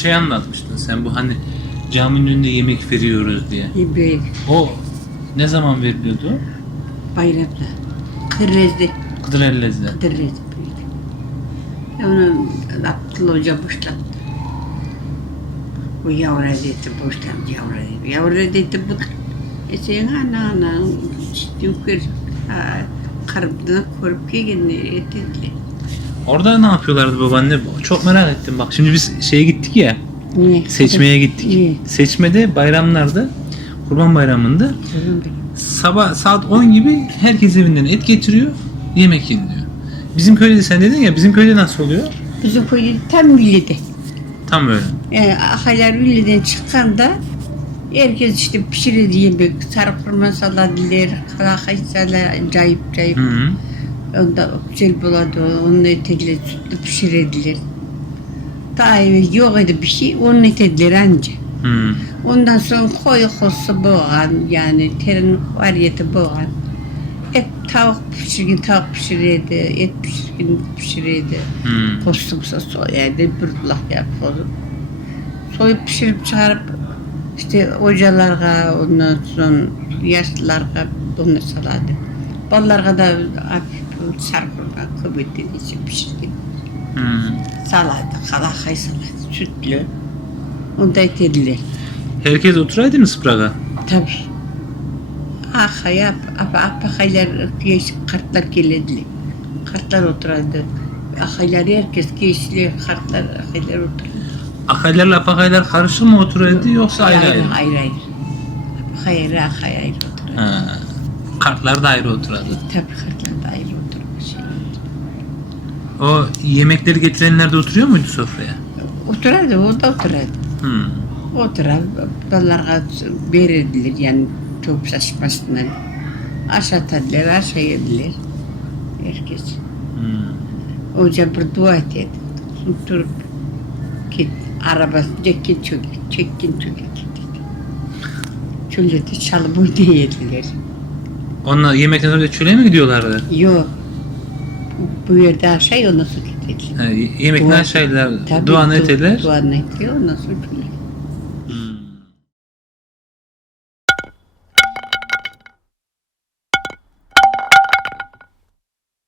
Şey anlatmıştın sen bu hani caminin önünde yemek veriyoruz diye. Büyük O ne zaman veriliyordu? bayramda. Kırrezde. Kıdrellez'de. Kırrezde büyük. Onu Abdullah Hoca başlattı. Bu yavru dedi, boştan yavru dedi. Yavru dedi bu. E sen ana ana, yukarı, karımdan korup gelin ettiler. Orada ne yapıyorlardı babaanne? Çok merak ettim bak. Şimdi biz şeye gittik ya. Niye? Seçmeye gittik. İyi. Seçmede bayramlarda Kurban Bayramı'nda sabah saat 10 gibi herkes evinden et getiriyor, yemek yeniliyor. Bizim köyde de sen dedin ya, bizim köyde nasıl oluyor? Bizim köyde tam millide. Tam öyle. Yani ahalar milliden çıkanda herkes işte pişirir yemek, sarı kurma saladiler, kalakaysalar, cayıp cayıp. Hı hı. Onda güzel buladı, onun etekle sütlü pişirediler. Evvel yok idi bir şey, onun etediler anca. Hı. Ondan sonra koyu kosu boğan, yani terin variyeti boğan. Et tavuk pişirgin tavuk pişireydi, et pişirgin pişireydi. Hı. Kostumsa soyaydı, bir bulak yapıyordu. Soyup pişirip çıkarıp işte hocalarga, ondan sonra yaşlılarga bunu saladı. Ballarga da sarkırma, kıvırdı için pişirdi. Hı. Saladı, kalakay saladı, sütlü. Onu da etediler. Herkes oturaydı mı Spraga? Tabii. Ah yap, apa apa haylar geç kartlar geledi. Kartlar oturardı. Ahaylar herkes geçti, kartlar ahaylar oturardı. Akaylarla apakaylar karışık mı oturaydı yoksa ayrı ayrı? Hayır hayır. Hayır hayır hayır oturardı. Ha. Kartlar da ayrı oturardı. Tabii kartlar da ayrı oturmuş. O yemekleri getirenler de oturuyor muydu sofraya? Oturardı, o da oturardı. Hı. Oturar, ballarga verirdiler yani top saçmasından. Aşağı tadılar, aşağı yediler. Herkes. Hı. Hoca bir dua etti. Durup git. Araba çekin çöke, çekin. Çölde de çalıp orada yediler. Onlar yemekten sonra çöle mi gidiyorlardı? Yok. Bu yerde aşağı ondan sonra gittiler. Ha, yemekten Dua- aşağılar, Tabii, duanı du- eteler. Duanı ettiler ondan sonra çöle.